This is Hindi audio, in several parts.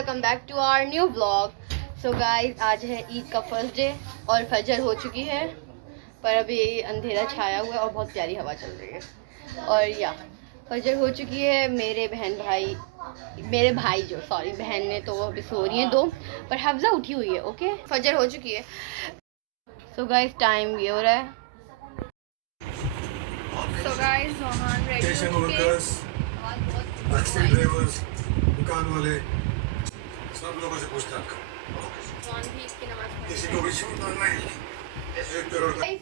Welcome back to our new vlog. So guys, आज है ईद का फर्स्ट डे और फजर हो चुकी है, पर अभी अंधेरा छाया हुआ है और बहुत प्यारी हवा चल रही है। और या फजर हो चुकी है। मेरे भाई जो बहन ने तो अभी सो रही हैं दो, पर हफ्जा उठी हुई है। ओके, फजर हो चुकी है। सो गाइस, टाइम ये हो रहा है। सो गाइस, जोहान रेडी हो चुके हैं। दुकान वाले सब लोगों से पूछताछ करो। किसी को भी छूटना नहीं।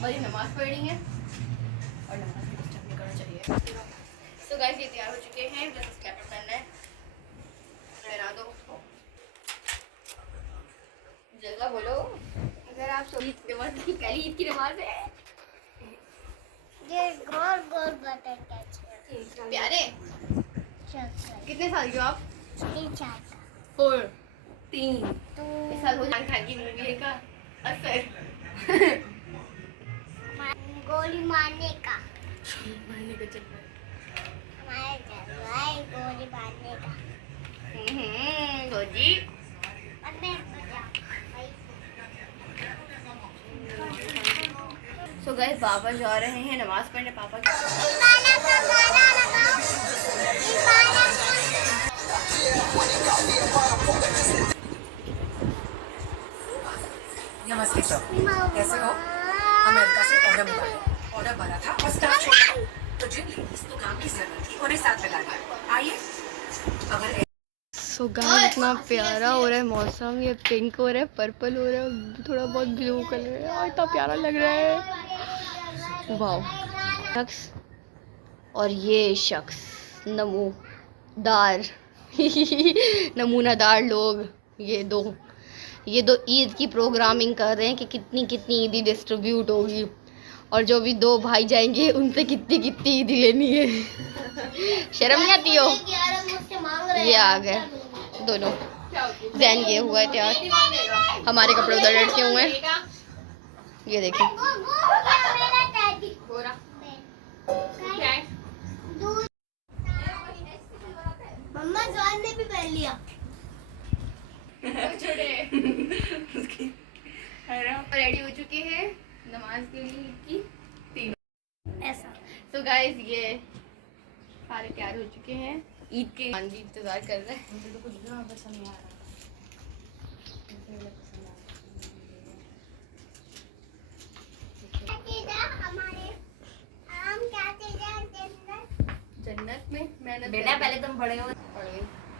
बड़ी नमाज पढ़नी है और नमाज में डिस्टर्ब नहीं करना चाहिए। सो गाइस, ये तैयार हो चुके हैं। बस स्कैपर पहनना है, पहना दो। जल्दी बोलो, अगर आप सो ईद की नमाज की पहली ईद की नमाज है। ये गोल गोल बटन प्यारे, कितने साल के हो आप? 4 3 इस साल हो जान खान की मूवी का असर। गोली मारने का चक्कर। हमारे जलवाई गोली मारने का गोजी। सो गाइस, पापा जा रहे हैं नमाज पढ़ने। पापा नमस्ते सर, कैसे हो? अमेरिका से ऑर्डर भरा था और स्टाफ छोड़ा, तो जिन लेडीज को काम की जरूरत थी उन्हें साथ लगा दिया। आइए, अगर सो गाइस, इतना प्यारा हो रहा है मौसम। ये पिंक हो रहा है, पर्पल हो रहा है, थोड़ा बहुत ब्लू कलर है और इतना प्यारा लग रहा है। वाओ। शख्स और ये शख्स नमूनादार लोग, ये दो ईद की प्रोग्रामिंग कर रहे हैं कि कितनी कितनी ईदी डिस्ट्रीब्यूट होगी, और जो भी दो भाई जाएंगे उनसे कितनी कितनी ईदी लेनी है। शर्म नहीं आती हो? ये आ गए दोनों। जैन ये हुआ है तैयार, हमारे कपड़े उधर लटके हुए हैं। ये देखिए, मम्मा जान ने भी पहन लिया। रेडी हो चुके हैं नमाज के लिए की तीनों ऐसा। तो गाइस, ये सारे तैयार हो चुके हैं ईद के। भी इंतजार कर रहे हैं। मुझे तो कुछ भी पसंद नहीं आ रहा। जन्नत में मेहनत बेटा, पहले तुम बड़े हो।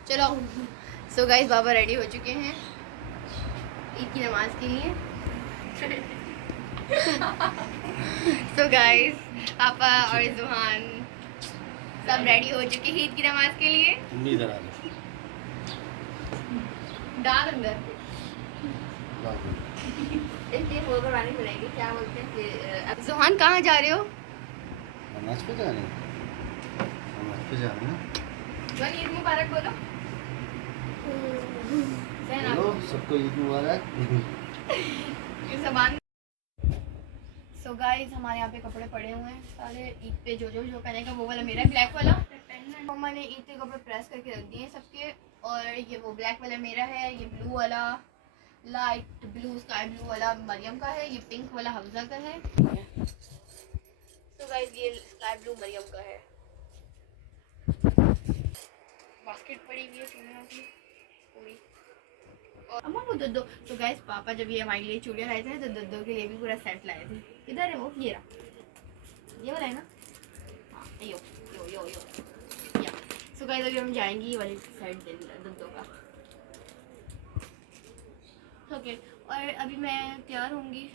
चलो। सो गाइस, बाबा रेडी हो चुके हैं ईद की नमाज के लिए। सो गाइस, पापा और जुहान सब रेडी हो चुके हैं ईद की नमाज के लिए। दाद अंदर इसलिए वो करवानी पड़ेगी। क्या बोलते हैं? जुहान, कहाँ जा रहे हो? नमाज पे जाना ईद मुबारक बोलो। सबको ईद मुबारक। सो गाइस, हमारे यहाँ पे कपड़े पड़े हुए हैं सारे ईद पे। जो पहनेगा वो वाला मेरा ब्लैक वाला। मम्मा ने ईद के कपड़े प्रेस करके रख दिए हैं सबके। और ये वो ब्लैक वाला मेरा है, ये ब्लू वाला, लाइट ब्लू स्काई ब्लू वाला मरियम का है, ये पिंक वाला हफ्जा का है। तो गाइस, ये स्काई ब्लू मरियम का है। बास्केट पड़ी हुई है की पूरी। और अम्मा वो दो तो गाइस, पापा जब ये हमारे लिए चूड़ियाँ लाए थे तो दो के लिए भी पूरा सेट लाए थे। इधर है वो, ये रहा, ये वाला है ना। हाँ, यो यो यो यो या। सो गाइस, अभी हम जाएंगे ये वाली सेट दो का। ओके, और अभी मैं तैयार होंगी।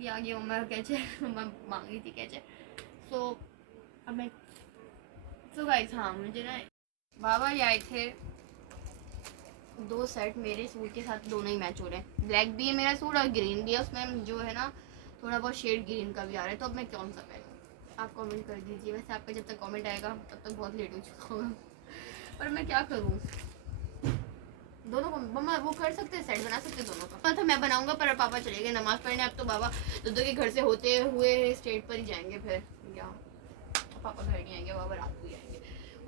ये आ गया मम्मा का कैचे। मम्मा मांग रही थी कैचे। सो अब मैं गाइस, हाँ, मुझे ना बाबा ये आए थे। 2 सेट मेरे सूट के साथ दोनों ही मैच हो रहे हैं। ब्लैक भी है मेरा सूट और ग्रीन भी है। उसमें जो है ना थोड़ा बहुत शेड ग्रीन का भी आ रहा है। तो अब मैं कौन सा पहनूं? आप कमेंट कर दीजिए। वैसे आपका जब तक कमेंट आएगा तब तक बहुत लेट हो चुका होगा, पर मैं क्या करूं? दोनों को मम्मा वो कर सकते हैं, सेट बना सकते हैं दोनों का। तो मैं बनाऊंगा, पर पापा चले गए नमाज पढ़ने। अब तो बाबा दुद्दू के घर से होते हुए स्टेट पर ही जाएंगे। फिर या पापा घर नहीं आएंगे, बाबा रात को ही आएंगे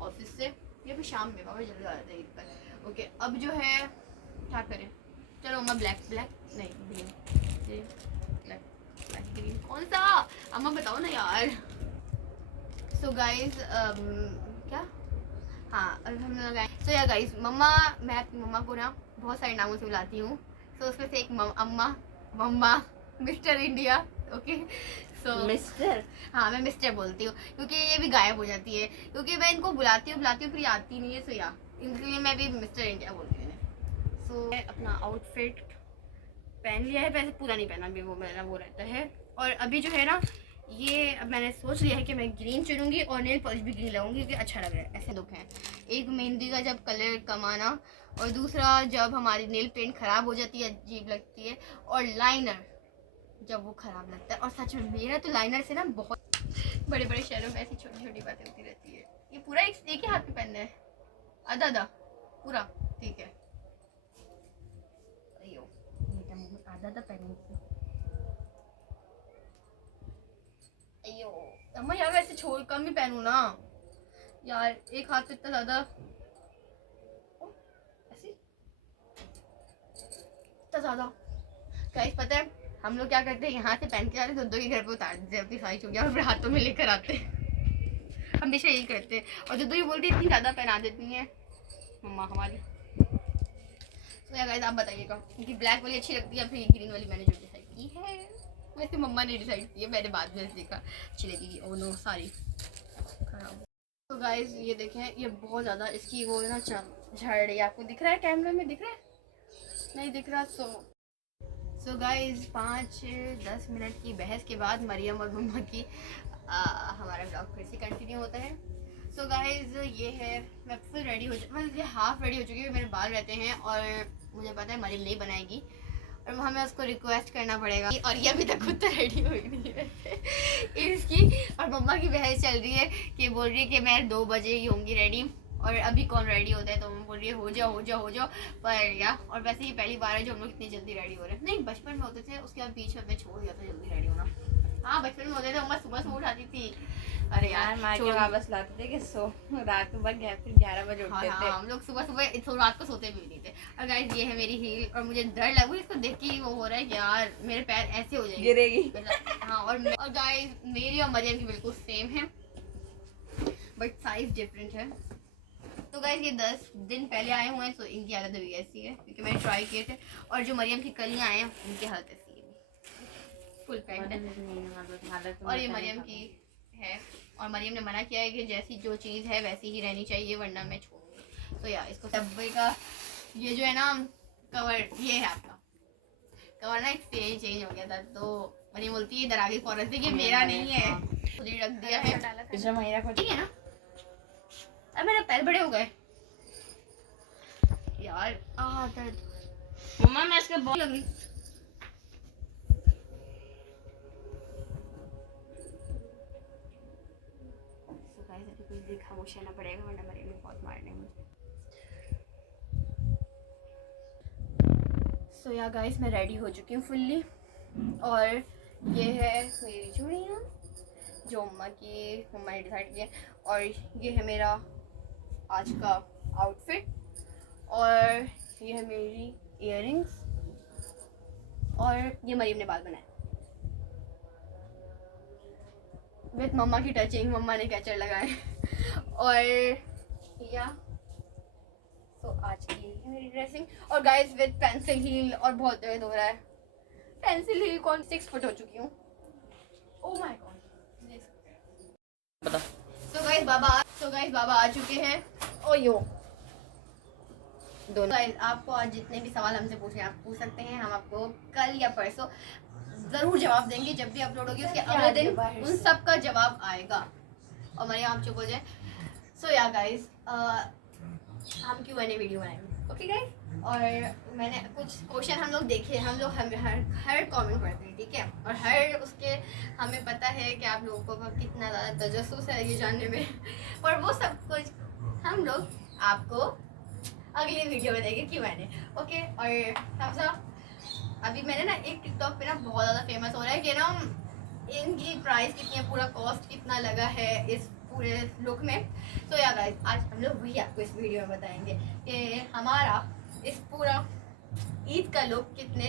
ऑफिस से। ये भी शाम में पापा जल्दी आ जाते हैं ईद पर। ओके अब जो है क्या करें, चलो अम्मा ब्लैक नहीं ग्रीन ब्लैक ग्रीन कौन सा अम्मा बताओ ना यार। सो गाइज क्या हाँ अब हम लोग आए। सो या गाइज मैं अपनी मम्मा को ना बहुत सारे नामों से बुलाती हूँ। सो उसमें से एक मम्मा mister India. Okay so mister हाँ मैं मिस्टर बोलती हूँ क्योंकि ये भी गायब हो जाती है, क्योंकि मैं इनको बुलाती हूँ फिर ये आती नहीं है। सो या इसलिए मैं भी मिस्टर इंडिया बोलती हूँ। सो अपना आउटफिट पहन लिया है, वैसे पूरा नहीं पहना भी, वो मेरा वो रहता है। और अभी जो है ना ये अब मैंने सोच लिया है कि मैं ग्रीन चुनूंगी और नेल पॉलिश भी ग्रीन लगाऊंगी क्योंकि अच्छा लग रहा है। ऐसे लुक हैं, एक मेहंदी का जब कलर कम आना और दूसरा जब हमारी नेल पेंट ख़राब हो जाती है अजीब लगती है, और लाइनर जब वो ख़राब लगता है। और सच में मेरा तो लाइनर से ना बहुत बड़े बड़े शहरों में ऐसी छोटी छोटी बातें होती रहती है। ये पूरा एक ही हाथ में पहनना है, आधा पूरा ठीक है। अयो आधा पहनेंगे। अयो अम्मा यार वैसे छोड़ कम ही पहनू ना यार, एक हाथ से इतना ज्यादा ऐसे इतना ज्यादा। गाइस पता है हम लोग क्या करते हैं, यहाँ से पहन के आते दो के घर पे उतार देते अपनी सारी चूड़ियाँ और फिर हाथों में लेकर आते हैं। हमेशा यही करते हैं और जो ये बोलती है इतनी ज्यादा पहना देती है मम्मा हमारी। तो यार गाइस आप बताइएगा क्योंकि ब्लैक वाली अच्छी लगती है, फिर ग्रीन वाली मैंने जो डिसाइड की है, वैसे मम्मा ने डिसाइड की है, मैंने बाद में देखा अच्छी लगेगी। ओह नो सॉरी खराब। तो गाइस ये देखें ये बहुत ज़्यादा इसकी वो ना झड़ रही है, आपको दिख रहा है कैमरे में, दिख रहा है नहीं दिख रहा। सो गाइस 5-10 मिनट की बहस के बाद मरियम और मम्मा की हमारा ब्लॉग फिर से कंटिन्यू होता है। सो गाइस ये है मैं फुल रेडी मतलब ये हाफ रेडी हो चुकी है, मेरे बाल रहते हैं और मुझे पता है मरियम नहीं बनाएगी और हमें उसको रिक्वेस्ट करना पड़ेगा। और ये अभी तक खुद तो रेडी हुई नहीं है इसकी, और मम्मा की बहस चल रही है कि बोल रही है कि मैं 2 बजे ही होंगी रेडी, और अभी कौन रेडी होता है, तो मम्मा बोल रही है हो जाओ पर या। और वैसे ही पहली बार है जो हम लोग इतनी जल्दी रेडी हो रहे हैं। नहीं बचपन में होते थे, उसके बाद बीच में मैं छोड़ दिया था जल्दी रेडी होना। हाँ बचपन में होते थे, मम्मा सुबह उठाती थी। अरे यार माँ के वापस लाते थे कि सो रात को फिर 11 बजे उठते थे। हम लोग सुबह रात को सोते भी नहीं थे। और गाइस ये है मेरी हील और मुझे डर लगा इसको देख के ही वो हो रहा है कि यार मेरे पैर ऐसे हो जाएंगे गिरेगी। हाँ और गाइस मेरी और मरियम की बिल्कुल सेम है बट साइज डिफरेंट है। तो गाइस ये 10 दिन पहले आए हुए हैं, तो इनकी हालत अभी ऐसी है क्योंकि मैंने ट्राई किए थे। और जो मरियम की कलियाँ आए हैं उनकी हालत ऐसी है, फुल पैंट है। और ये मरियम की है और मरियम ने मना किया है कि जैसी जो चीज़ है वैसी ही रहनी चाहिए वरना मैं छोड़ूंगी। तो यार इसको डब्बे का ये जो है ना कवर, ये है आपका कवर ना, एक चेंज हो गया था, तो मरियम बोलती है इधर आगे फौरन से कि मेरा नहीं है, खुद ही रख दिया है। ठीक है ना, अब मेरे पैर बड़े हो गए यार, दर्द मम्मा मैं इसका बहुत लग रही। खामोश रहना पड़ेगा वरना मरियम ने बहुत मारने मुझे। सो या गाइस मैं रेडी हो चुकी हूँ फुल्ली, और ये है मेरी चूड़ियाँ जो मम्मा ने डिसाइड किया, और ये है मेरा आज का आउटफिट, और ये है मेरी इयररिंग्स, और ये मरियम ने बाल बनाए विद मम्मा की टचिंग, मम्मा ने कैचर लगाए और या तो आज की है मेरी ड्रेसिंग। और गाइस विद पेंसिल हील, और बहुत दर्द हो रहा है पेंसिल हील कौन 6 फुट हो चुकी हूँ। ओह माय गॉड बता। सो गाइस बाबा आ चुके हैं। ओ यो दोनों गाइस आपको आज जितने भी सवाल हमसे पूछे आप पूछ सकते हैं, हम आपको कल या परसों जरूर जवाब देंगे। जब भी अपलोड होगी उसके अगले दिन उन सब का जवाब आएगा। और मरियम आप चुप हो जाए। सो या गाइस हम Q&A वीडियो बनाएंगे, ओके गाइस। और मैंने कुछ क्वेश्चन हम लोग देखे, हम लोग हर कमेंट पढ़ते हैं, ठीक है, और हर उसके हमें पता है कि आप लोगों को कितना ज़्यादा तजस्सुस है ये जानने में, और वो सब कुछ हम लोग आपको अगली वीडियो में देंगे Q&A, ओके। और हमसा अभी मैंने ना एक टिकटॉक पे ना बहुत ज़्यादा फेमस हो रहा है कि ना इनकी प्राइस कितनी है, पूरा कॉस्ट कितना लगा है इस पूरे लुक में। तो या गाइस आज हम लोग वही आपको इस वीडियो में बताएंगे कि हमारा इस पूरा ईद का लुक कितने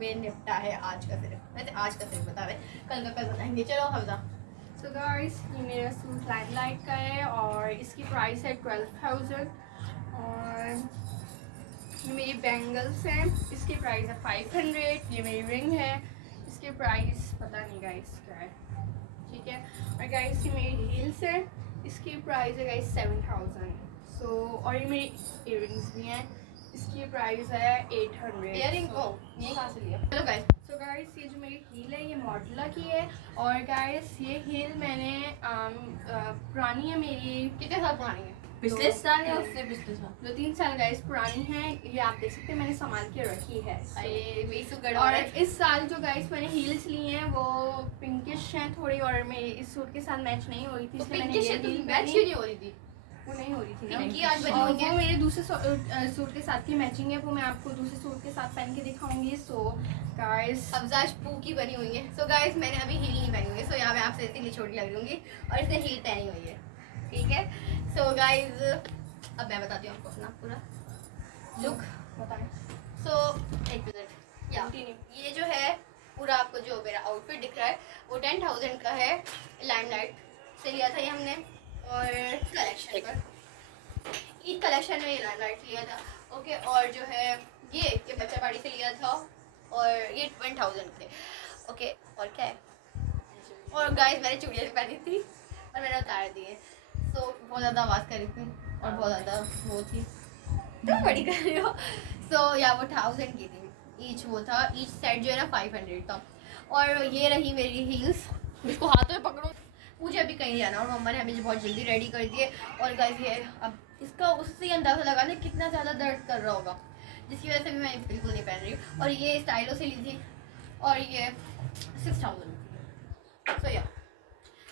में निपटा है आज का सिर्फ। वैसे आज का सिर्फ बता रहे, कल का कल बताएंगे। चलो हफ्जा। तो गाइस ये मेरा सूट लाइट का है और इसकी प्राइस है 12,000 और ये मेरी बैंगल्स हैं, इसकी प्राइस है 500। ये मेरी रिंग है, इसकी प्राइस पता नहीं गाइस क्या है, ठीक है। और गाइस ये मेरी हील्स है, इसकी प्राइस है गाइस 7,000। सो और ये मेरी इयररिंग्स भी हैं, इसकी प्राइस है 800। इयररिंग को ये कहाँ से लिया? चलो गाइस। तो गाइस ये जो मेरी हील है ये मॉडला की है और गाइस ये हील मैंने पुरानी है मेरी, कितने साल पुरानी है? पिछले साल या उससे पिछले साल? 2-3 साल गाइस पुरानी है। ये आप देख सकते हैं मैंने संभाल के रखी है। वही सुगड़। और इस साल जो गाइस मैंने हील्स ली हैं वो पिंकिश हैं थोड़ी और मेरी इस सूट के साथ मैच नहीं हो रही थी, इसलिए मैंने ये हील मैच क्यों नहीं हो रही थी? वो नहीं हो रही थी ना। पिंकी आज बनी और हुई है। वो मेरे दूसरे सूट के साथ की मैचिंग है, वो मैं आपको दूसरे सूट के साथ पहन के दिखाऊंगी। सो गाइस अफजाज पू की बनी हुई है। सो गाइस मैंने अभी हील नहीं पहनी हुई है, सो यहाँ मैं आपसे इतनी छोटी लग रही हूँगी और इसने हील पहनी हुई है, ठीक है। सो गाइस अब मैं बताती हूँ आपको अपना पूरा लुक। बताएं। सो एक मिनट या Continue. ये जो है पूरा आपको जो मेरा आउटफिट दिख रहा है वो 10,000 का है। लाइमलाइट से लिया था ये हमने और कलेक्शन पर ईद कलेक्शन में ये लाइमलाइट लिया था, ओके। और जो है ये बच्चा पार्टी से लिया था और ये 20,000 थे, ओके। और क्या है, और गाइस मैंने चूड़ियाँ पहनी थी और मैंने उतार दी है। सो बहुत ज़्यादा आवाज़ कर रही थी और बहुत ज़्यादा वो थी, तो बड़ी कर रही हो। सो या वो 1000 की थी ईच, वो था ईच सेट जो है ना 500 था। और ये रही मेरी हील्स, इसको हाथों में पकड़ो। मुझे अभी कहीं जाना और मम्मा ने हमें बहुत जल्दी रेडी कर दिए। और गाइस ये अब इसका उससे अंदाज़ा लगाने कितना ज़्यादा दर्द कर रहा होगा, जिसकी वजह से भी मैं बिल्कुल नहीं पहन रही। और ये स्टाइलो से ली थी और ये 6,000। सो या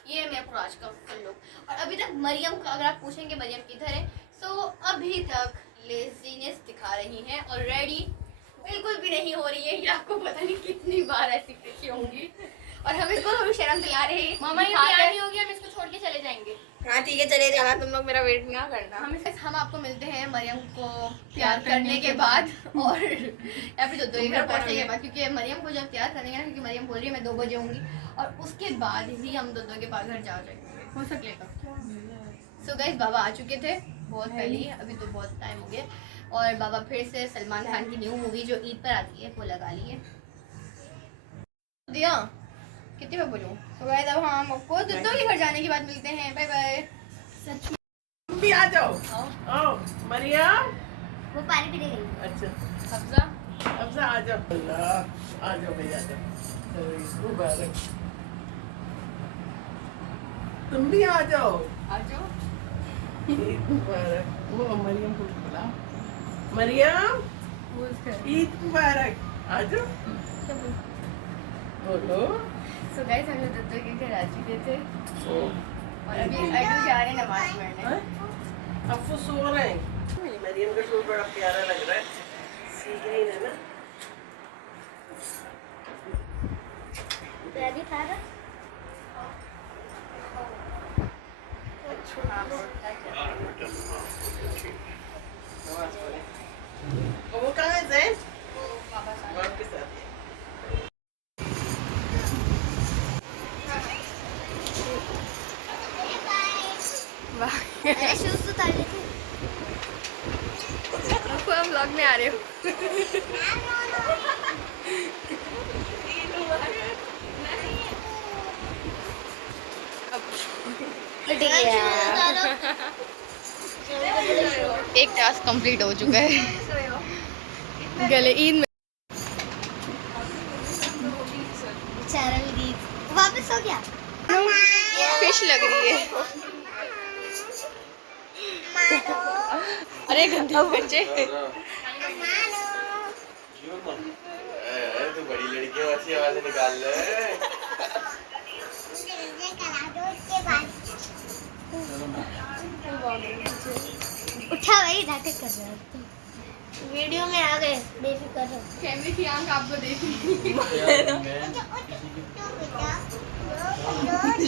ये मेरा पूरा आज का फुल लुक। और अभी तक मरियम का अगर आप पूछेंगे मरियम किधर है, सो अभी तक लेजीनेस दिखा रही हैं और रेडी बिल्कुल भी नहीं हो रही है। ये आपको पता नहीं कितनी बार ऐसी कृषि होंगी और हम इसको थोड़ी शर्म दिला रहे हैं। मामा ये तैयार नहीं होगी, हम इसको छोड़ के चले जाएंगे। हाँ ठीक है, चले जाना, तुम लोग मेरा वेट ना करना। हम आपको मिलते हैं मरियम को प्यार करने के बाद और या फिर दो घर पहुँचने के बाद, क्योंकि मरियम को जब प्यार करेंगे ना, क्योंकि मरियम बोल रही है मैं 2 बजे होंगी और उसके बाद ही हम दोनों के पास घर जा जाएंगे, हो सकेगा। सो गाइस बाबा आ चुके थे बहुत पहले ही, अभी तो बहुत टाइम हो गया। और बाबा फिर से सलमान खान की न्यू मूवी जो ईद पर आती है वो लगा ली है। दिया कितनी बार बोलूँ? तो गाइस अब हम आपको दोनों के घर जाने के बाद मिलते हैं। Bye bye. तुम भी आ जाओ। आओ मरियम। वो पानी पीने गई। अच्छा हफ्जा अफजा आ जाओ। अल्लाह आ जाओ भैया, आ जाओ। मुबारक। तुम भी आ जाओ। आ जाओ। ईद मुबारक। वो मरियम को बुला। मरियम ईद मुबारक। आ जाओ बोलो। सो गाइस हम लोग दोनों के घर आ चुके थे ओ और अभी अभी जा रहे हैं नमाज पढ़ने। अब वो सो रहे हैं। मरियम का सूट बड़ा प्यारा लग रहा है, सी ग्रीन है ना। मैं भी खा रहा। वो कहाँ है जैन? वापस आ बाप के साथ। अरे शूज उतार लेते। आपको हम व्लॉग में आ रहे हो। एक टास्क कंप्लीट हो चुका है। गले ईद में वापस हो गया। फिश लग रही है। अरे गंदे बच्चे। तू बड़ी लड़की है, अच्छी आवाज निकाल ले। उठा वही नाटक कर रहा है। वीडियो में आ गए, बेफिक्र रहो। कैमरे की आंख आपको देखी।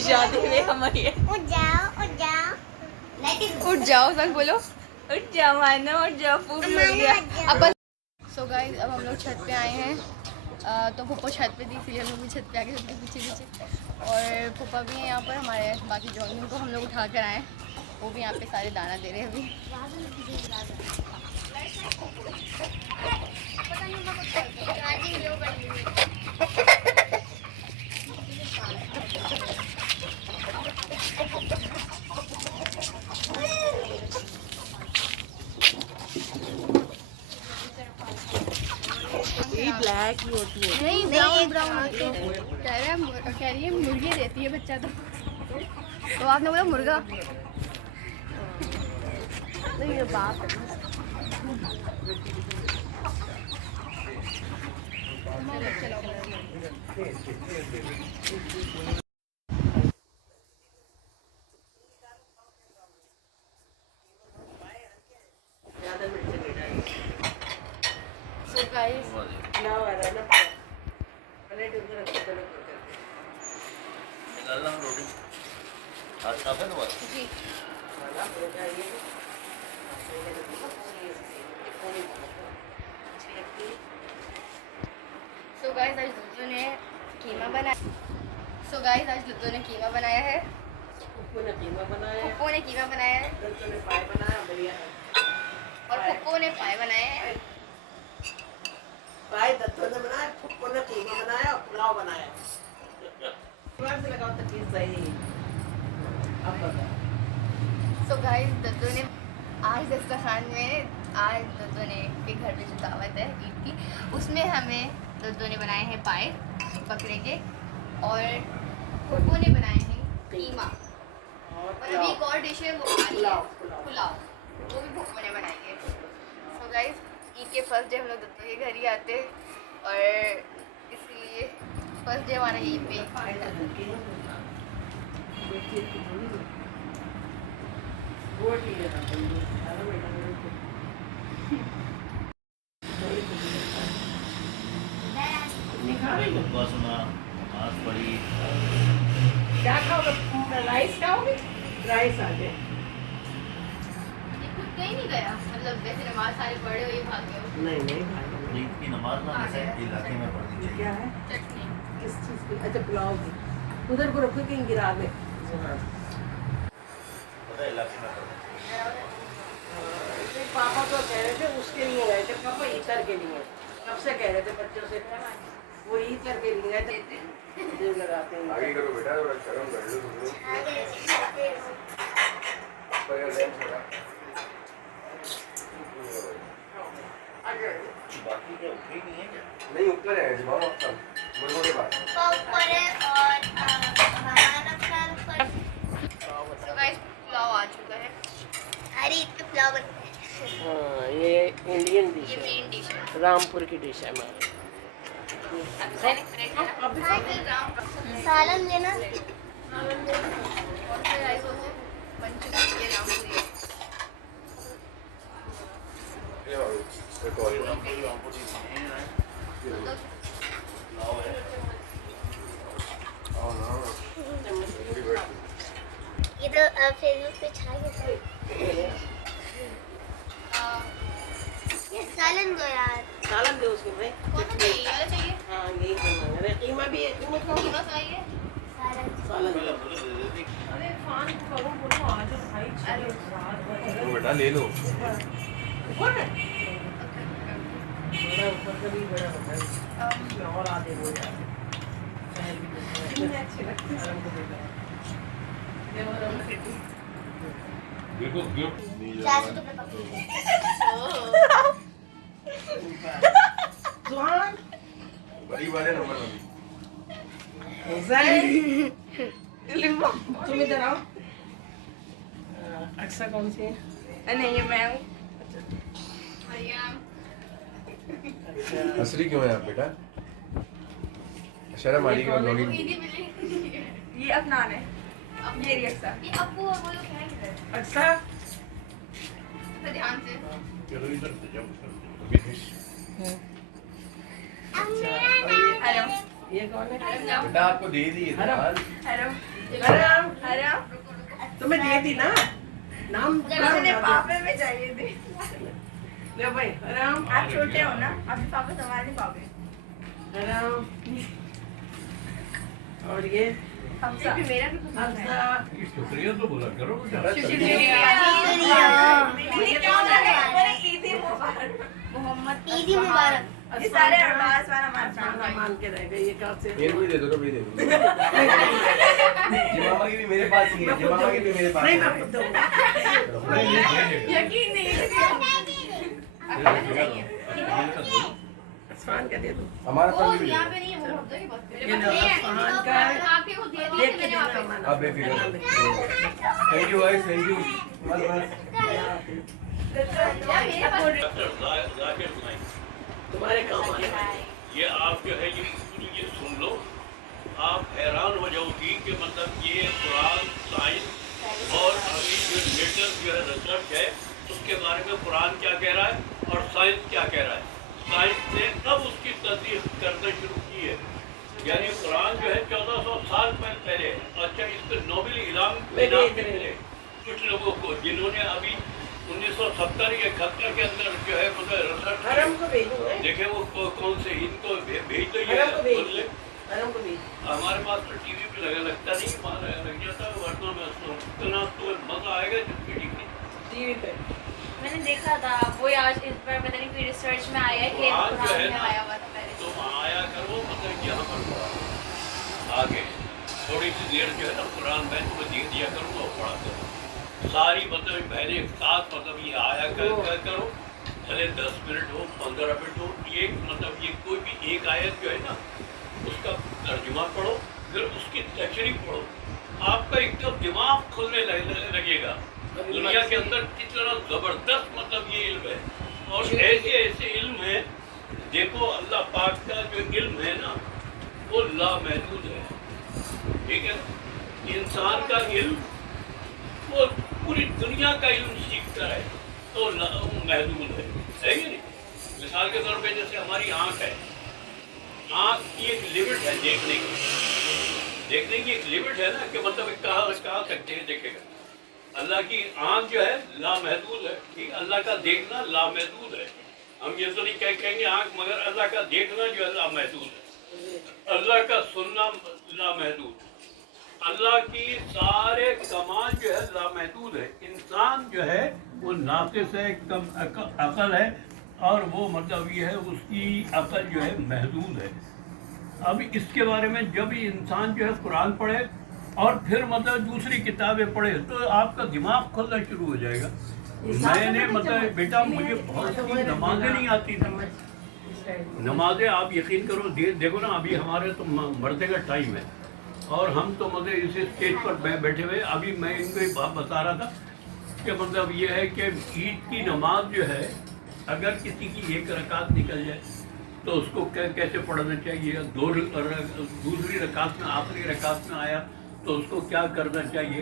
शादी में हमारी है। उठ जाओ उठ जाओ। Let it go. उठ जाओ सब बोलो, उठ जाओ मानो, उठ जाओ पूरी हो गया अब बस। सो गाइस अब हम लोग छत पे आए हैं। तो पप्पा छत पे थी इसलिए हम लोग भी छत पे आके सबके पीछे पीछे, और पप्पा भी हैं यहाँ पर हमारे, बाकी जो उनको हम लोग उठा कर आए वो भी यहाँ पे सारे दाना दे रहे हैं अभी। ब्लैक ही होती है। नहीं ब्राउन ब्राउन कह रही है मुर्गी देती है बच्चा। तो आपने बोला मुर्गा। नहीं ये बात है। ज़्यादा मिर्च नहीं डालेंगे। सो गाइस ना आ रहा है ना प्लेट उधर रख दो। निकालना हम रोटी आज साफ है तुम्हारा जी वाला हो जाइए। सो गाइस आज लुत्तो ने कीमा बनाया। सो गाइस आज लुत्तो ने कीमा बनाया है। पप्पू ने कीमा बनाया है। पप्पू ने कीमा बनाया है दत्तू ने पाई बनाया बढ़िया है। और पप्पू ने पाए बनाए हैं। पाई दत्तू ने बनाया, पप्पू ने कीमा बनाया और पुलाव बनाया। पुलाव से लगाओ तो चीज़ सही। अब बताओ। सो गाइस दत्तू ने आज दस्तरखान में, आज दत्तू ने के घर पे जो दावत है ईद की, उसमें हमें दत्तू ने बनाए हैं पाए बकरे के, और पप्पू ने बनाए हैं कीमा, और अभी एक और डिश है वो आ रही है पुलाव, वो भी पप्पू ने बनाई है। सो गाइस ईद के फर्स्ट डे हम लोग दत्तू के घर ही आते हैं, और इसलिए फर्स्ट डे हमारा यहीं पे बस सुना आज बड़ी क्या खाओगे? राइस खाओगे? राइस आ जाए। ये खुद कहीं नहीं गया, मतलब वैसे नमाज सारे पढ़े हुए भाग गए हो। नहीं नहीं भाई। ईद की नमाज ना ऐसे इलाके में पढ़नी ये चाहिए। क्या है? चटनी किस चीज़ की? अच्छा पुलाव की। उधर को रखो कहीं गिरा दे। पता है इलाके में पढ़नी चाहिए। पापा तो कह रहे थे उसके लिए गए थे, पापा ईतर के लिए। कब से कह रहे थे बच्चों से वो ईतर के लिए गए थे। जो लगाते हैं आगे करो बेटा, थोड़ा शर्म कर लो तुम लोग। पर यार लेंस लगा। बाकी क्या उठे ही नहीं है क्या? नहीं ऊपर है जवाब आपका मुर्गों के पास। ऊपर है और हमारा ख्याल पर। सो गाइस पुलाव आ चुका है। अरे इतने फ्लावर बनते हैं। हाँ ये इंडियन डिश ये है, मेन डिश है। रामपुर की डिश है हमारी। सालन लेना। और फिर राइस होते बन चुकी है रामपुरी। ये वाली एक और मतलब लाओ है आओ ना मेरी बेटी। ये तो फेसबुक पे छा गया। ये सालन दो यार। सालन दे उसको भाई। कौन सा चाहिए, ये वाला चाहिए? हाँ यही करना है। अरे कीमा भी है, कीमा खाओ। कीमा चाहिए? सालन दे। अरे फान करो बोलो आ जाओ भाई। अरे तो बेटा ले लो। ऊपर है? बड़ा ऊपर का भी बड़ा होता है। इसमें और आधे हो जाते हैं। शहर भी तो है। अच्छे लगते हैं। आराम को देता है। देखो क्यों 400 रुपए पकड़ी। सुहान बड़ी वाले नंबर वाली। तुम इधर आओ। अक्सा कौन सी है? नहीं ये मैं हूँ। असली क्यों है आप बेटा? शर्म आ रही है ब्लॉगिंग। ये अफनान है। अब ये रिक्शा। ये अप्पू और वो लोग हैं किधर? अक्सा तो ध्यान से। चलो इधर से जाओ। अभी अब मेरा नाम हेलो। ये कौन है? बेटा आपको दे दी तुम्हें दे दी ना नाम पापे में चाहिए थे। ले भाई आराम आप छोटे हो ना, अभी पापा संभाल नहीं पाओगे। आराम। और ये हमसे भी मेरा भी कुछ हफ्सा शुक्रिया तो बोला करो बेटा। ईदी मुबारक। मोहम्मद ईदी मुबारक। ये सारे एडवांस वाला खाना मार मान के रह गए ये कब से ये भी दे दो, भी दे दो। जिमामा की भी मेरे पास ही है, जिमामा की भी मेरे पास नहीं है। मैं खुद दूंगा। यकीन नहीं आसमान का दे दो हमारे ओ पास भी यहाँ पे नहीं है, वो होता ही बस ये लो आसमान का आपके को दे दिया देख के मैंने वहाँ पे। देना आप बेफिक्र। Thank you guys, thank you. बस तुम्हारे काम आने ये आप जो है ये सुन लो, आप हैरान हो जाओगी कि मतलब ये कुरान साइंस और अभी जो लेटेस्ट जो है रिसर्च है उसके बारे में कुरान क्या कह रहा है और साइंस क्या कह रहा है। साइंस ने कब उसकी तस्दीक करना शुरू की है, यानी कुरान जो है 1400 साल पहले। अच्छा, इस पर नोबेल इनाम मिले कुछ लोगों को जिन्होंने अभी 1970 या 71 के अंदर जो है मतलब रिसर्च हरम को भेजूंगा देखे वो कौन से इनको भेज दो हरम को भेज सुन ले। हरम को भेज हमारे पास तो टीवी पे लगता नहीं, हमारा लग जाता है वरना में इतना तो मजा आएगा जिसकी टीवी पे मैंने देखा था वो आज इस बार पता नहीं कोई रिसर्च में आया है कि कुरान जो कुरान है में ना, आया हुआ था पहले। तुम आया करो मतलब यहाँ पर पढ़ा आगे थोड़ी सी देर जो है ना कुरान मैं तुम्हें दे दिया करूँगा और पढ़ा करो सारी मतलब पहले साथ मतलब ये आया करो, भले 10 मिनट हो 15 मिनट हो, ये मतलब ये कोई भी एक आयत जो है ना उसका तर्जुमा पढ़ो, फिर उसकी तशरीह पढ़ो, आपका एकदम दिमाग खुलने लगेगा दुनिया के अंदर कितना ज़बरदस्त मतलब ये इल्म है। और ऐसे ऐसे इल्म है, देखो अल्लाह पाक का जो इल्म है ना वो लामहदूद है, ठीक है। इंसान का इल्म वो पूरी दुनिया का इल्म सीखता है तो महदूद है कि नहीं। मिसाल के तौर पे जैसे हमारी आँख है, आँख की एक लिमिट है देखने की एक लिमिट है ना कि मतलब कहाँ तक देखेगा। अल्लाह की आँख जो है लामहदूद है, ठीक। अल्लाह का देखना लामहदूद है। हम ये तो नहीं कहेंगे आँख, मगर अल्लाह का देखना जो है लामहदूद है। अल्लाह का सुनना लामहदूद, अल्लाह की सारे कमाल जो है लामहदूद है। इंसान जो है वो नाक़िस है, कम अकल है, और वो मतलब ये है उसकी अकल जो है महदूद है। अब इसके बारे में जब इंसान जो है कुरान पढ़े और फिर मतलब दूसरी किताबें पढ़े तो आपका दिमाग खुलना शुरू हो जाएगा। मैंने मतलब बेटा मुझे बहुत सी नमाजें नहीं आती थी, नमाजें आप यकीन करो देखो ना अभी हमारे तो मरने का टाइम है और हम तो मतलब इस स्टेज पर बैठे हुए। अभी मैं इनको एक बात बता रहा था कि मतलब ये है कि ईद की नमाज जो है अगर किसी की एक रकात निकल जाए तो उसको कैसे पढ़ना चाहिए, दूसरी रकात में आखिरी रकात में आया तो उसको क्या करना चाहिए।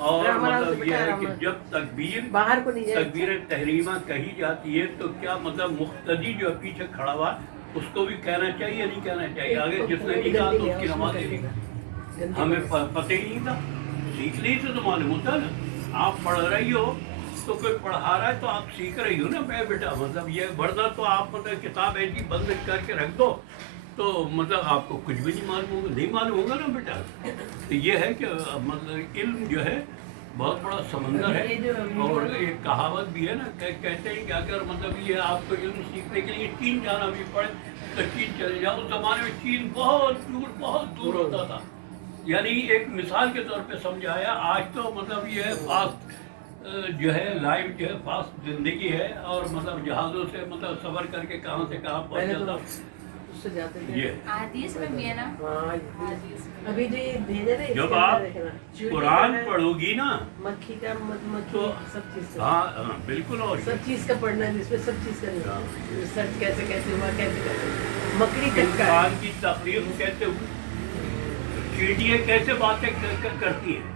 और मतलब ये है कि जब तकबीर तहरीमा कही जाती है तो क्या मतलब मुख्तदी जो पीछे खड़ा हुआ उसको भी कहना चाहिए नहीं कहना चाहिए। आगे जिसने नहीं कहा तो उसकी नमाज नहीं, हमें पता ही नहीं था, सीखने से तो मालूम होता है ना। आप पढ़ रही हो तो कोई पढ़ा रहा है तो आप सीख रही हो ना मैं बेटा, मतलब ये वरना तो आप मतलब किताब ऐसी बंद करके रख दो तो मतलब आपको कुछ भी नहीं मालूम होगा ना बेटा। तो ये है कि मतलब इल्म जो है बहुत बड़ा समंदर है। और एक कहावत भी है ना कहते हैं कि अगर मतलब ये आपको इल्म सीखने के लिए चीन जाना भी पड़े तो चीन चले जाओ। उस जमाने में चीन बहुत दूर होता था, यानी एक मिसाल के तौर पे समझाया। आज तो मतलब ये है फास्ट जो है लाइफ जो है फास्ट जिंदगी है और मतलब जहाज़ों से मतलब सफ़र करके कहाँ से कहाँ पहुँच जाता उससे जाते थे। ये हदीस में भी है ना, अभी जो ये भेजे ना जब आप कुरान पढ़ोगी ना मक्खी का मधुमक्खी तो सब चीज का हाँ बिल्कुल। और सब चीज का पढ़ना है जिसमें सब चीज का रिसर्च कैसे हुआ कैसे मकड़ी तक का इंसान की तकलीफ कैसे हुई, चींटियाँ कैसे बातें करती हैं,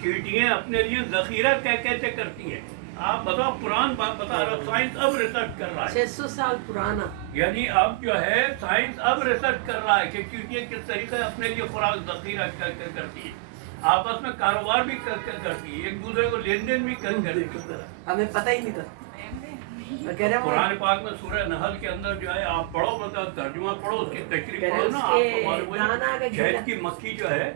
चींटियाँ अपने लिए जखीरा कैसे करती हैं। आप बताओ, कुरान बात बता रहा, साइंस अब रिसर्च कर रहा है, 600 साल पुराना। यानी अब जो है साइंस अब रिसर्च कर रहा है कि क्योंकि किस तरीके से अपने लिए खुराक जखीरा करती है, आपस में कारोबार भी करती है, एक दूसरे को लेन देन भी करती है। हमें पता ही नहीं था। मैं कह रहा हूँ कुरान पाक में सूरह नहल के अंदर जो है आप पढ़ो, मतलब तर्जुमा पढ़ो, उसकी तशरीह कह रहे पढ़ो ना, उसके आपको दाना का मालूम है घिला- शहद की मक्खी जो है,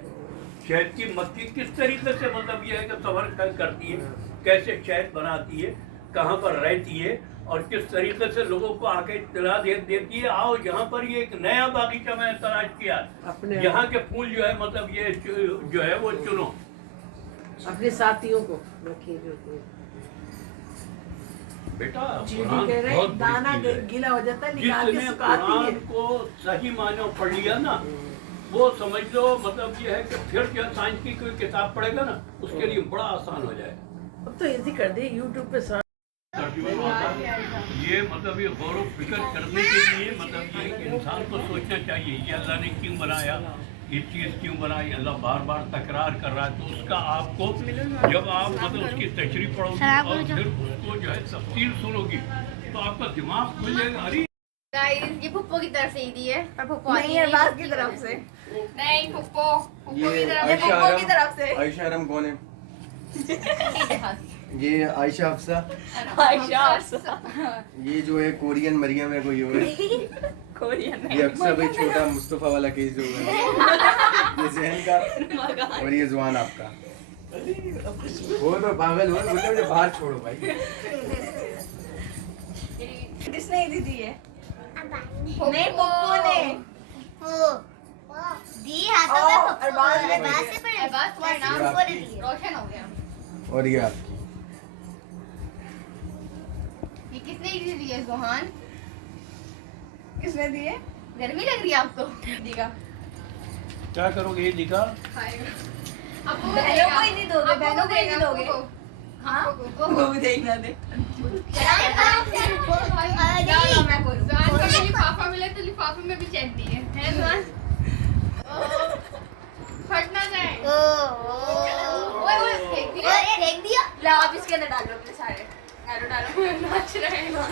शहद की मक्खी किस तरीके से मतलब ये है कि सफर करती है, कैसे शहद बनाती है, कहाँ पर रहती है और किस तरीके से लोगों को आके इत्तला देती है, आओ यहाँ पर ये एक नया बागीचा मैंने तलाश किया, अपने यहाँ के फूल जो है मतलब ये जो है वो चुनो। अपने साथियों को रखिए जो थे। बेटा जी कुरान कह रहे बहुत हैं दाना बड़ी चीज़ है। गीला हो जाता है, निकाल के जिसने सुखाती कुरान है। को सही मायनों में पढ़ लिया ना, वो समझ लो मतलब ये है कि फिर जो साइंस की कोई किताब पढ़ेगा ना, उसके लिए बड़ा आसान हो जाए। अब तो इजी कर दिए यूट्यूब पे सर्च। तर्जुमा होता है। ये मतलब ये गौर व फिक्र करने के लिए मतलब ये कि इंसान को सोचना चाहिए ये अल्लाह ने क्यों बनाया, ये चीज़ क्यों बनाई, अल्लाह बार बार तकरार कर रहा है, तो उसका आपको जब आप मतलब उसकी तशरीह पढ़ोगी और फिर उसको जो है तफसील सुनोगी तो आपका दिमाग खुल जाएगा। अरे गाइस ये पुप्पो की तरफ से ही दी है, पर पुप्पो नहीं है बात की तरफ से, नहीं पुप्पो पुप्पो की ये तरफ आयशा पुप्पो की आरम, तरफ से आयशा आरम कौन है? इतिहास। ये आयशा हफ्सा, ये जो है कोरियन मरियम है कोई और है। कोरियन ये अक्सर भाई छोटा मुस्तफा वाला केस जो है, ये जहन का और ये जुबान आपका। वो तो पागल हो, बोलते मुझे बाहर छोड़ो भाई। किसने दी है? नहीं पुप्पो ने दी हाथों में और अरबाज ने अरबाज से पढ़े अरबाज तुम्हारे नाम नाम को ने दिए। रोशन हो गया। और ये आपकी ये किसने दी है जोहान? किसने दी है? गर्मी लग रही है आपको? दीगा। क्या करोगे ये दिखा? आपको बहनों को ही नहीं दोगे, बहनों को ही नहीं दोगे। हाँ वो भी देखना दे। मैं बोलूं जोहान को भी लिफाफा मिला तो लिफाफे में भी चेक दिए हैं जोहान। फट ना जाए। ओए ओए फेंक दिया। फेंक दिया। ला आप इसके अंदर डालो अपने सारे। डालो डालो। नाच रहे हैं। वो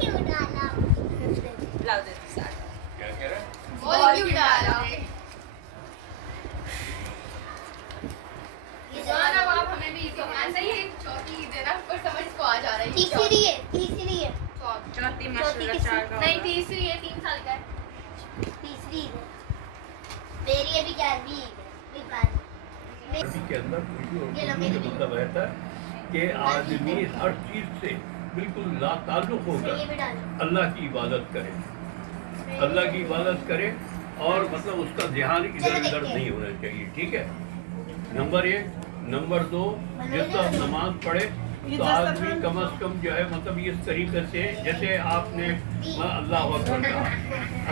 क्यों डाला? लाओ दे सारे। क्या कह रहे हैं? बॉल क्यों डाला? जोहान अब आप हमें भी जोहान सही है चौथी देना पर समझ को आ जा रहा है। तीसरी है, तीसरी है, चौथी माशाल्लाह चार का नहीं तीसरी है 3 साल का है। तीसरी है। मेरी अभी 11वीं है। अभी के अंदर ये लो मेरी भी। मतलब रहता है कि आदमी हर चीज से बिल्कुल लाताल्लुक होकर ये भी डालो। अल्लाह की इबादत करे, अल्लाह की इबादत करे और मतलब उसका ध्यान इधर उधर नहीं होना चाहिए, ठीक है। नंबर 1। नंबर 2, जिस वक्त नमाज पढ़े तो आदमी कम अज कम जो है मतलब इस तरीके से जैसे आपने अल्लाह अकबर कहा,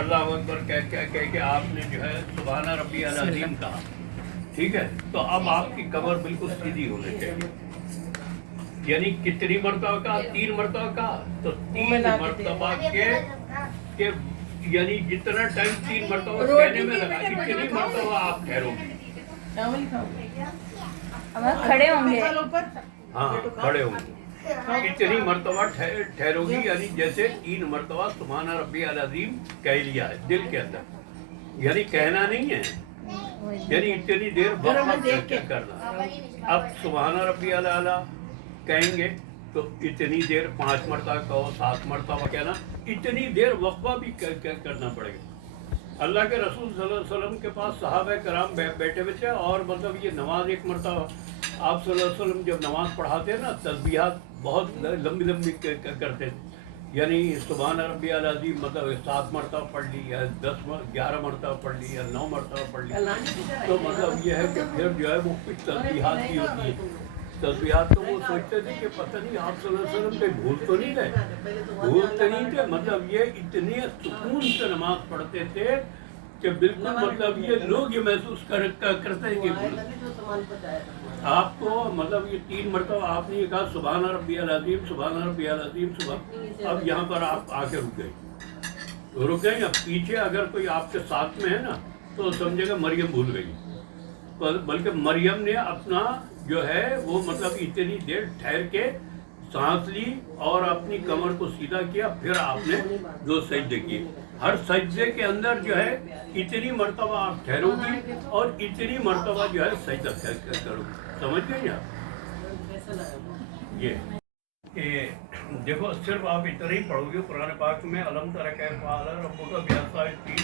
अल्लाह अकबर कह के आपने जो है सुभान रब्बी अल अज़ीम कहा, ठीक है। तो अब आपकी कमर बिल्कुल सीधी होनी चाहिए। यानी कितनी मरतबा का? 3 मरतबा का। तो 3 मरतबा के यानी जितना टाइम 3 मरतबा कहने में लगा, इतनी मरतबा आप ठहरोगे। खड़े होंगे। हाँ खड़े होंगे। इतनी मरतबा ठहरोगी, यानी जैसे 3 मरतबा सुभान रब्बी अल अज़ीम कह लिया है दिल के अंदर, यानी कहना नहीं है, यानी इतनी देर वक्त करना। अब सुभान रब्बी अल आला कहेंगे तो इतनी देर 5 मरतबा कहो, 7 मरतबा कहना, इतनी देर वक्फा भी करना पड़ेगा। अल्लाह के रसूल सल्लल्लाहु अलैहि वसल्लम के पास सहाबा कराम बैठे हुए थे और मतलब ये नमाज एक मरतबा आप सल्लल्लाहु अलैहि वसल्लम जब नमाज पढ़ाते हैं ना, तस्बीहात बहुत लंबी लंबी करते थे, यानी सुभान रब्बी अल अज़ीम मतलब 7 मरतबा पढ़ ली या 11 मरतबा पढ़ ली या 9 मरतबा पढ़ ली, तो मतलब ये है कि फिर जो है वो कुछ तस्बीहात की होती है। तस्बीहात तो वो सोचते थे कि पता नहीं आप सल्लल्लाहु अलैहि वसल्लम कहीं भूल तो नहीं गए, भूल तो नहीं थे, मतलब ये इतने सुकून से नमाज पढ़ते थे कि बिल्कुल मतलब ये लोग ये महसूस करते हैं कि आपको मतलब ये 3 मरतबा आपने ये कहा सुभान रब्बी अल अज़ीम, सुभान रब्बी अल अज़ीम, सुभान। अब यहाँ पर आप आके रुक गए या पीछे अगर कोई आपके साथ में है ना तो समझेगा मरियम भूल गई, बल्कि मरियम ने अपना जो है वो मतलब इतनी देर ठहर के सांस ली और अपनी कमर को सीधा किया, फिर आपने 2 सजदे किए। हर सजदे के अंदर जो है इतनी मर्तबा आप ठहरोगी और इतनी मर्तबा जो है सजदा करोगी। समझ गए आप? ये कि देखो सिर्फ आप इतना ही पढ़ोगे कुरान पाक में अलम तरा कैफ आला रब्बुका बिअस्हाबिल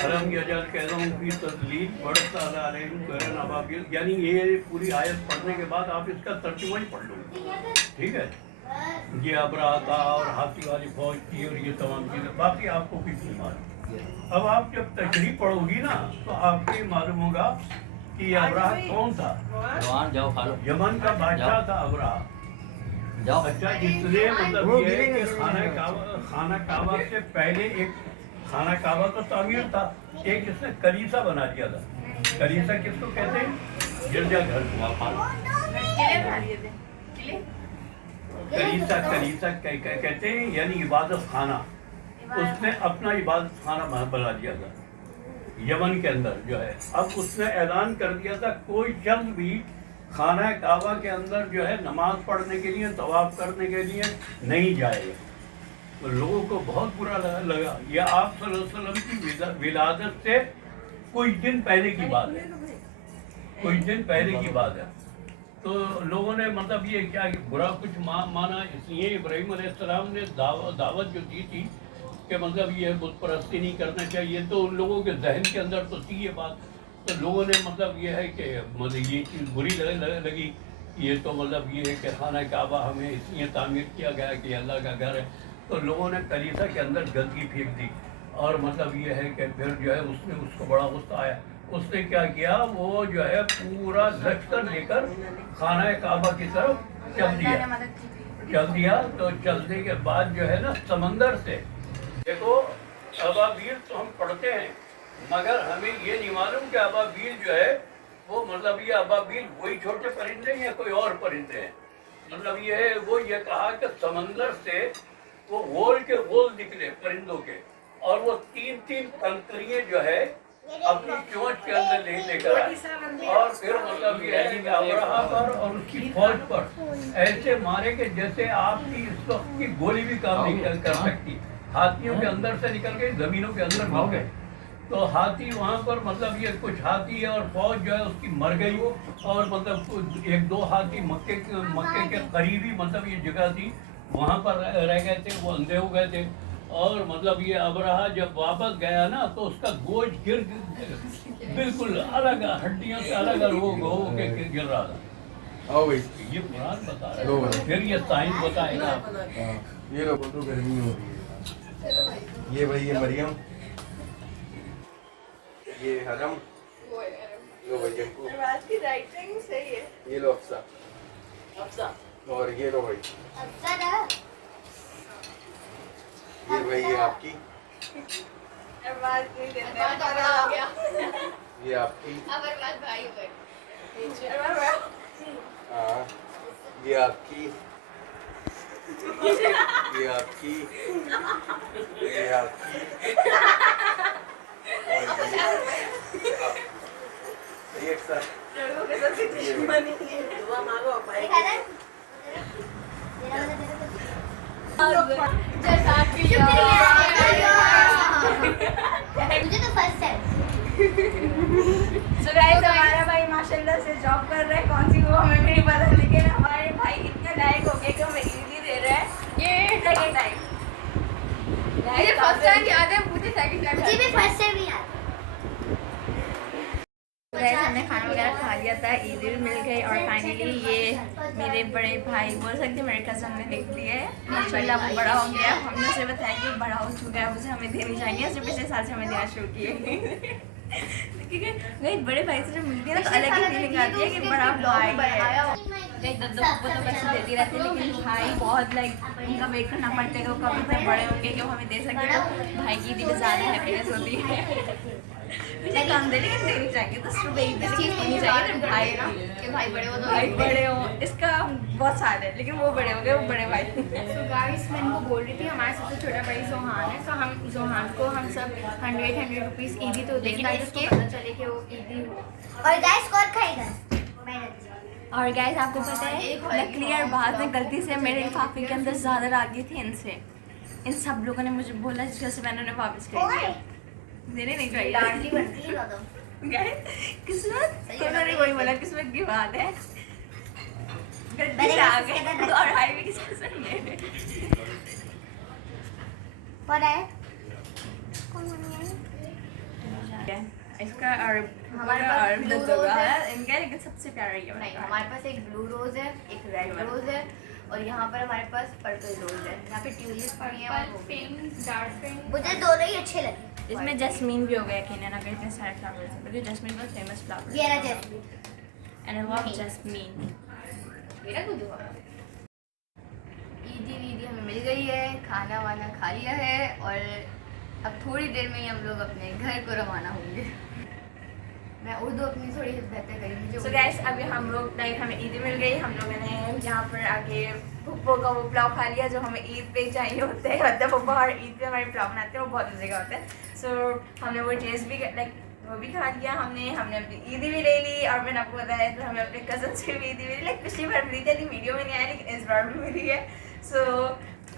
अलम यजल कहलहुम फी तज़लील बढ़ता अलैहिम करन अबाबिल, यानी ये पूरी आयत पढ़ने के बाद आप इसका तर्जुमा ही पढ़ लो। ठीक है, ये अबरा था और हाथी वाली फौज थी और ये तमाम चीज़ें, बाकी आपको कुछ नहीं मालूम। अब आप जब तशरीह पढ़ोगी ना तो आपको ये मालूम होगा कि अबरा कौन था। जाओ खा लो, यमन का बादशाह था अबरा। जाओ। अच्छा, इसलिए मतलब ये है कि खाना काबा से पहले एक खाना काबा तो तामीर था, एक इसने कलीसा बना दिया था। कलीसा किसको कहते हैं? गिरजाघर। कलीसा कहते हैं यानी इबादत खाना। उसने अपना इबादत खाना बना दिया था यमन के अंदर जो है। अब उसने ऐलान कर दिया था कोई शख्स भी खाना काबा के अंदर जो है नमाज पढ़ने के लिए, तवाफ करने के लिए नहीं जाएगा। तो लोगों को बहुत बुरा लगा। यह आप सल्लल्लाहु अलैहि वसल्लम की विलादत से कुछ दिन पहले की बात है, कुछ दिन पहले की बात है। तो लोगों ने मतलब ये क्या कि बुरा कुछ माना, इसलिए इब्राहीम अलैहिस्सलाम ने दावत जो दी थी कि मतलब ये बुत परस्ती नहीं करना चाहिए, तो उन लोगों के जहन के अंदर तो थी ये बात। तो लोगों ने मतलब ये है कि मतलब ये चीज़ बुरी लगी। ये तो मतलब ये है कि खाना काबा हमें इसलिए तामीर किया गया कि अल्लाह का घर है। तो लोगों ने कलीसा के अंदर गंदगी फेंक दी और मतलब ये है कि फिर जो है उसको बड़ा गुस्सा आया। उसने क्या किया, वो जो है पूरा लश्कर लेकर खाना काबा की तरफ चल दिया। तो चलने के बाद जो है ना समंदर से, देखो अबाबील तो हम पढ़ते हैं मगर हमें ये नहीं मालूम कि अबाबील जो है वो मतलब ये अबाबील वही छोटे परिंदे या कोई और परिंदे हैं। मतलब ये है वो ये कहा कि समंदर से वो गोल के गोल निकले परिंदों के, और वो 3-3 कंकरियां जो है अपनी चोंच के अंदर लेकर आए और फिर मतलब ये है कि अब्राहा पर और उसकी फौज पर ऐसे मारे कि जैसे आपकी इस वक्त की गोली भी काम नहीं कर सकती। हाथियों के अंदर से निकल गए, जमीनों के अंदर घुस गए। तो हाथी वहाँ पर मतलब ये कुछ हाथी है और फौज जो है उसकी मर गई, और मतलब 1-2 हाथी मक्के के करीबी मतलब ये जगह थी वहाँ पर रह गए थे, वो अंधे हो गए थे। और मतलब ये अब्राहा जब वापस गया ना तो उसका गोश्त गिर बिल्कुल अलग, हड्डियों से अलग हो के गिर रहा था। आओ भाई, ये कुरान बता रहा है, फिर ये साइंस बताएगा। ये लो, तो गर्मी हो रही है। ये भाई, ये मरियम, ये हरम, लो भाई जंकू, ये लो अफसा, और ये लो भाई, ये भाई ये आपकी, ये आपकी, हाँ ये आपकी, ये आपकी, ये आपकी, ये एक साथ दुआ मांगो मुझे तो फर्स्ट है। So guys, हमारा भाई माशाल्लाह से जॉब कर रहा है, कौन सी वो हमें नहीं पता, लेकिन हमारे भाई इतने लायक हो गए कि हमें इजी दे रहा है। ये सेकंड टाइम, मुझे फर्स्ट टाइम याद है, मुझे सेकंड टाइम मुझे भी फर्स्ट टाइम याद है। गाइस हमने खाना वगैरह खा लिया था, ईद भी मिल गई, और फाइनली ये मेरे बड़े भाई बोल सकते मेरे कज़न ने देख लिया है। माशाल्लाह वो बड़ा हो गया, हमने उसे बताया कि बड़ा हो चुका है, उसे हमें देनी चाहिए। उसने पिछले साल से हमें देना शुरू किए क्योंकि नहीं, बड़े भाई से जब मिलती है ना तो अलग ही फीलिंग आती है कि बड़ा भाई है। दद्दू को तो पैसे देती रहती है, लेकिन भाई बहुत उनका वेट करना पड़ता है कि वो कब इतने बड़े होंगे कि वो हमें दे सके। तो भाई की दिल ज़्यादा हैप्पीनेस होती है। मुझे कम दे लेकिन देनी चाहिए, तो सुबह एक चीज़ होनी चाहिए तो भाई कि भाई बड़े हो तो भाई बड़े हो। इसका बहुत साल है लेकिन वो बड़े हो गए, वो बड़े भाई। तो गाइस मैं इनको बोल रही थी हमारे सबसे छोटा भाई जोहान है, तो हम जोहान को हम सब 100 रुपीज़ ईदी तो दें ताकि उसको पता चले कि वो ईदी। और गाइस कौन खाएगा? और गाइस आपको पता है नकली और बाद में गलती से मेरे लिफाफे के अंदर ज़्यादा डाल दी थी इनसे। इन सब लोगों ने मुझे बोला जिस वजह से मैंने उन्हें वापस कर दिया। देने नहीं चाहिए डांटी बनती है ज़्यादा। किस्मत तो मैंने वही बोला, किस्मत की बात है। गलती मैंने से आ किसके गए अंदर और हाई भी किसके साथ में। कौन है? इसका और हमारे पास और blue होगा rose है। इनका, लेकिन सबसे प्यारा ये नहीं, वाला। हमारे पास एक ब्लू रोज है, एक रेड रोज है, और यहाँ पर हमारे पास पर्पल रोज है। यहाँ पे ट्यूलिप पड़ी है और वो भी है। Pink, dark pink. मुझे दोनों ही अच्छे लगे। इसमें जैस्मीन भी हो गया यकीनन, अगर इतने सारे फ्लावर्स हैं, क्योंकि जैस्मीन बहुत फेमस फ्लावर ये रहा jasmine. And I love jasmine. मेरा कुछ हुआ। ईदी वीदी हमें मिल गई है, खाना वाना खा लिया है, और अब थोड़ी देर में ही हम लोग अपने घर को रवाना होंगे। मैं उर्दू अपनी थोड़ी बेहतर करूँगी। सो गाइस अभी हम लोग लाइक हमें ईद मिल गई, हम लोगों ने यहाँ पर आके पुप्पो का वो पुलाव खा लिया जो हमें ईद पे चाहिए होते हैं। मतलब पुप्पो हर ईद पे हमारे पुलाव बनाते हैं, वो बहुत मज़े का होता है। सो हमने वो टेस्ट भी लाइक वो भी खा लिया हमने अपनी ईदी भी ले ली, और मैंने आपको बताया तो हमें अपने कज़न से भी ईदी मिली। लाइक पिछली बार मिली थी, वीडियो में नहीं आया, लेकिन इस बार भी मिली है। सो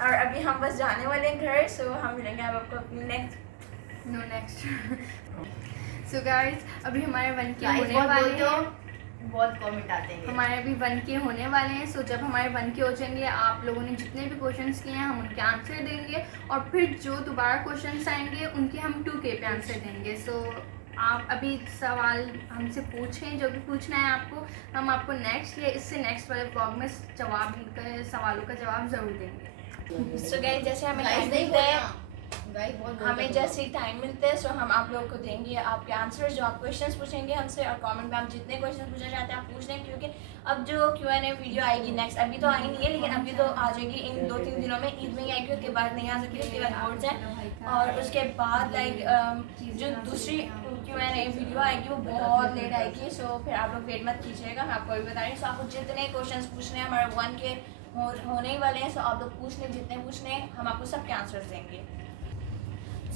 और अभी हम बस जाने वाले हैं घर। सो हम मिलेंगे अब आपको अपनी नेक्स्ट सो गाइस अभी हमारे 1K होने बहुत वाले बोलते हो, हैं। बहुत कमेंट आते हैं। हमारे अभी 1K होने वाले हैं। सो जब हमारे 1K हो जाएंगे, आप लोगों ने जितने भी क्वेश्चंस किए हैं हम उनके आंसर देंगे, और फिर जो दोबारा क्वेश्चंस आएंगे उनके हम 2K पे आंसर देंगे। सो आप अभी सवाल हमसे पूछें, जो भी पूछना है आपको, हम आपको नेक्स्ट या इससे नेक्स्ट वाले ब्लॉग में सवालों का जवाब ज़रूर देंगे। सो गाइस जैसे हमें Guys, टाइम नहीं मिलता है, गाइस बहुत हमें जैसे टाइम मिलता है सो हम आप लोगों को देंगे आपके आंसर, जो आप क्वेश्चंस पूछेंगे हमसे, और कमेंट में आप जितने क्वेश्चन पूछना चाहते हैं आप पूछ लें। क्योंकि अब जो Q&A वीडियो आएगी नेक्स्ट, अभी तो आई नहीं है, लेकिन अभी तो आ जाएगी इन 2-3 दिनों में। ईद में ही आएगी, उसके बाद नहीं आ सकती, उसके बाद बोर्ड्स हैं, और उसके बाद लाइक जो दूसरी Q&A वीडियो आएगी वो बहुत लेट आएगी। सो फिर आप लोग वेट मत कीजिएगा, मैं आपको अभी बता रही हूँ। सो आपको जितने क्वेश्चन पूछने हैं, हमारे 1K होने ही वाले हैं, सो आप लोग पूछ लें जितने पूछने हैं, हम आपको सबके आंसर्स देंगे।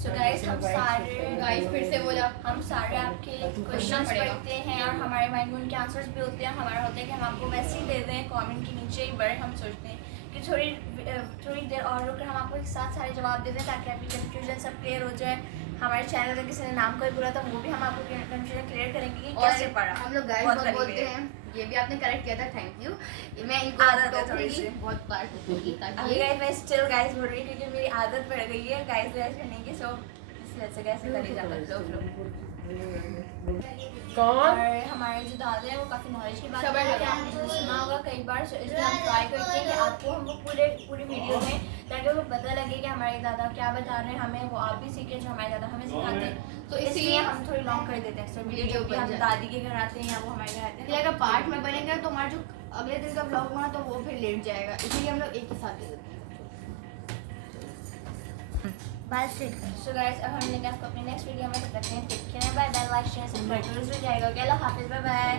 सो गाइस हम सारे गाइस फिर से बोला हम सारे आपके क्वेश्चंस पढ़ते हैं, और हमारे माइंड में उनके आंसर्स भी होते हैं। हमारा होता है कि हम आपको वैसे ही दे दें कमेंट के नीचे ही, बड़े हम सोचते हैं कि थोड़ी देर और रुककर हम आपको एक साथ सारे जवाब दे दें, ताकि आपकी कन्फ्यूजन सब क्लियर हो जाए। हमारे चैनल में किसी ने नाम कोई बोला था, वो भी हम आपको कन्फ्यूजन क्लियर करेंगे कि कैसे पढ़ा। हम लोग गाइस बहुत बोलते हैं, ये भी आपने करेक्ट किया था, थैंक यू। मैं इनको आदत है थोड़ी सी, बहुत बार टोकूंगी ताकि अभी गाइस मैं स्टिल गाइस बोल रही हूँ क्योंकि मेरी आदत पड़ गई है गाइस करने की। सो इसलिए कैसे कर ही जाता फ्लो। और हमारे जो दादा है वो काफ़ी नॉलेज की बात सबर है, लगा। आपने सुना होगा कई बार। सो इसलिए हम ट्राई करते हैं कि आपको हम पूरी वीडियो में, ताकि वो पता लगे कि हमारे दादा क्या बता रहे हैं हमें, वो आप भी सीखें जो हमारे दादा हमें सिखाते हैं। तो इसलिए हम थोड़ी लॉन्ग कर देते हैं। सो वीडियो जो भी हम दादी के घर आते हैं या वो हमारे घर आते हैं, फिर अगर पार्ट में बनेगा तो हमारा जो अगले दिन का ब्लॉग बना तो वो फिर लेट जाएगा, इसलिए हम लोग एक ही साथ दे देते हैं। बस सो गाइस अब हम मिलेंगे आपको अपने नेक्स्ट वीडियो में, तब तक के लिए take care, bye bye, like share subscribe जरूर जाएगा। अल्लाह हाफिज़, बाय बाय।